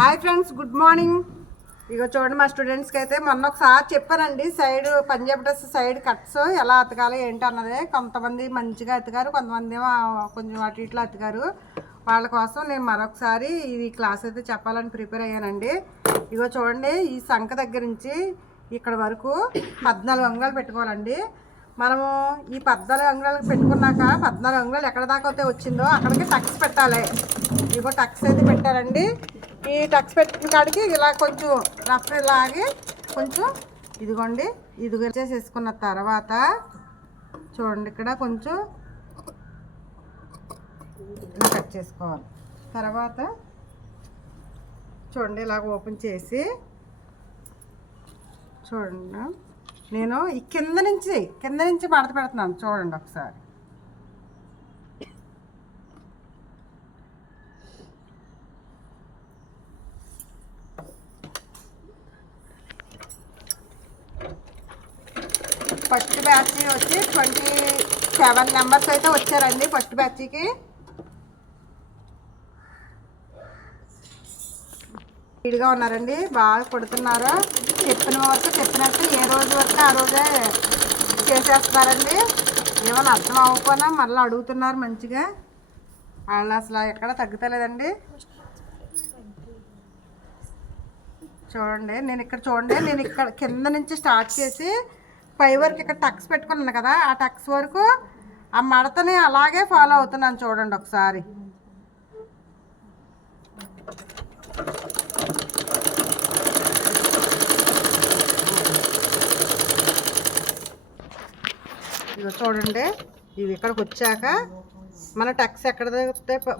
Hi friends, good morning. ఇగో చూడండి, మా స్టూడెంట్స్కి అయితే మొన్న ఒకసారి చెప్పానండి side Punjab dress side cuts ఎలా అతకాలి ఏంటి అన్నది. కొంతమంది మంచిగా అతికారు, కొంతమంది ఏమో కొంచెం అటు ఇట్లా అతికారు. వాళ్ళ కోసం నేను మరొకసారి ఈ క్లాస్ అయితే చెప్పాలని ప్రిపేర్ అయ్యానండి. ఇగో చూడండి, ఈ సంఖ దగ్గర నుంచి ఇక్కడ వరకు 14 అంగుళాలు పెట్టుకోవాలండి. మనము ఈ 14 అంగుళాలు పెట్టుకున్నాక 14 అంగుళాలు ఎక్కడ దాకా అయితే వచ్చిందో అక్కడికి టక్స్ పెట్టాలి. ఇగో టక్స్ అయితే పెట్టాలండి. ఈ టక్స్ పెట్టిన కాడికి ఇలా కొంచెం రఫ్ లాగి కొంచెం ఇదిగోండి ఇదిగో చేసేసుకున్న తర్వాత చూడండి, ఇక్కడ కొంచెం ఇలా కట్ చేసుకోవాలి. తర్వాత చూడండి, ఇలాగ ఓపెన్ చేసి చూడండి, నేను ఈ కింద నుంచి మడత పెడుతున్నాను. చూడండి ఒకసారి. ఫస్ట్ బ్యాచ్ వచ్చి 27 మెంబర్స్ అయితే వచ్చారండి. ఫస్ట్ బ్యాచ్కి స్పీడ్గా ఉన్నారండి, బాగా కొడుతున్నారు. చెప్పిన వరకు చెప్పినట్టు ఏ రోజు వరకు ఆ రోజే చేసేస్తారండి. ఏమైనా అర్థం అవ్వకపోయినా మళ్ళీ అడుగుతున్నారు మంచిగా. వాళ్ళు అసలు ఎక్కడ తగ్గుతలేదండి. చూడండి, నేను ఇక్కడ కింద నుంచి స్టార్ట్ చేసి పై వరకు ఇక్కడ టక్స్ పెట్టుకున్నాను కదా, ఆ టక్స్ వరకు ఆ మడతని అలాగే ఫాలో అవుతున్నాను. చూడండి ఒకసారి. ఇదిగో చూడండి, ఇవి ఇక్కడికి వచ్చాక మన టక్స్ ఎక్కడ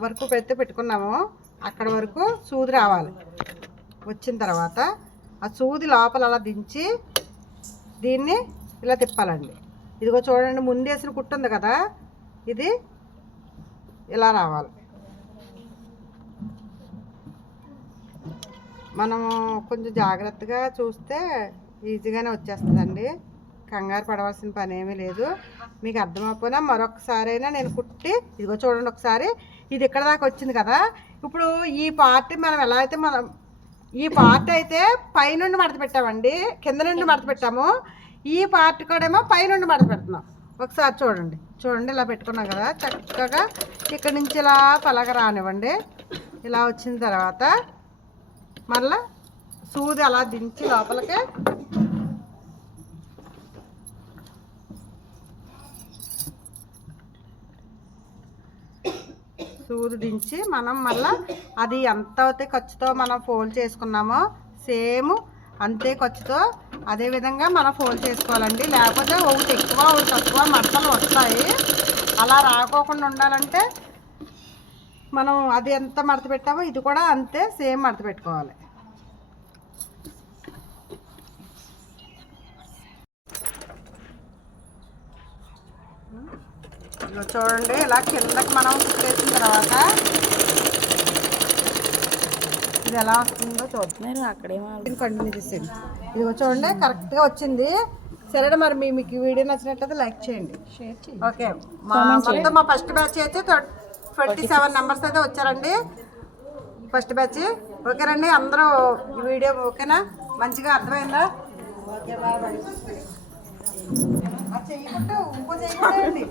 వరకు పెట్టుకున్నామో అక్కడ వరకు సూది రావాలి. వచ్చిన తర్వాత ఆ సూది లోపల అలా దించి దీన్ని ఇలా తిప్పాలండి. ఇదిగో చూడండి, ముందేసిన కుట్టు ఉంది కదా, ఇది ఇలా రావాలి. మనము కొంచెం జాగ్రత్తగా చూస్తే ఈజీగానే వచ్చేస్తుందండి. కంగారు పడవలసిన పని ఏమీ లేదు. మీకు అర్థమైపోయినా మరొకసారైనా నేను కుట్టి ఇదిగో చూడండి ఒకసారి, ఇది ఇక్కడ దాకా వచ్చింది కదా. ఇప్పుడు ఈ పార్ట్ మనం ఎలా అయితే ఈ పార్ట్ అయితే పైనుండి మడత పెట్టామండి, కింద నుండి మడత పెట్టాము. ఈ పార్ట్ కూడా ఏమో పైనుండి మడత పెడుతున్నాం. ఒకసారి చూడండి, ఇలా పెట్టుకున్నాం కదా. చక్కగా ఇక్కడ నుంచి ఇలా పలక రానివ్వండి. ఇలా వచ్చిన తర్వాత మళ్ళీ సూది అలా దించి లోపలికి సూది దించి మనం మళ్ళీ అది ఎంత అయితే ఖర్చుతో మనం ఫోల్డ్ చేసుకున్నామో సేమ్ అంతే ఖర్చుతో అదే విధంగా మనం ఫోల్డ్ చేసుకోవాలండి. లేకపోతే ఒకటి ఎక్కువ ఒకటి తక్కువ మడతలు వస్తాయి. అలా రాకోకుండా ఉండాలంటే మనం అది ఎంత మడత పెట్టామో ఇది కూడా అంతే సేమ్ మడత పెట్టుకోవాలి. చూడండి, ఇలా కిందకి మనం కుట్టేసిన తర్వాత ఇది ఎలా వస్తుందో చూద్దాం. అక్కడేమో కంటిన్యూ చేసేది. ఇదిగో చూడండి, కరెక్ట్గా వచ్చింది. సరే, మరి మీకు వీడియో నచ్చినట్లయితే లైక్ చేయండి, షేర్ చేయండి. ఓకే, మొత్తం మా ఫస్ట్ బ్యాచ్ అయితే 27 మెంబర్స్ అయితే వచ్చారండి. ఫస్ట్ బ్యాచ్ ఓకేనండి. అందరూ ఈ వీడియో ఓకేనా, మంచిగా అర్థమైందా? Okay, bye. చేయకుంటే ఇంకో చేయకండి.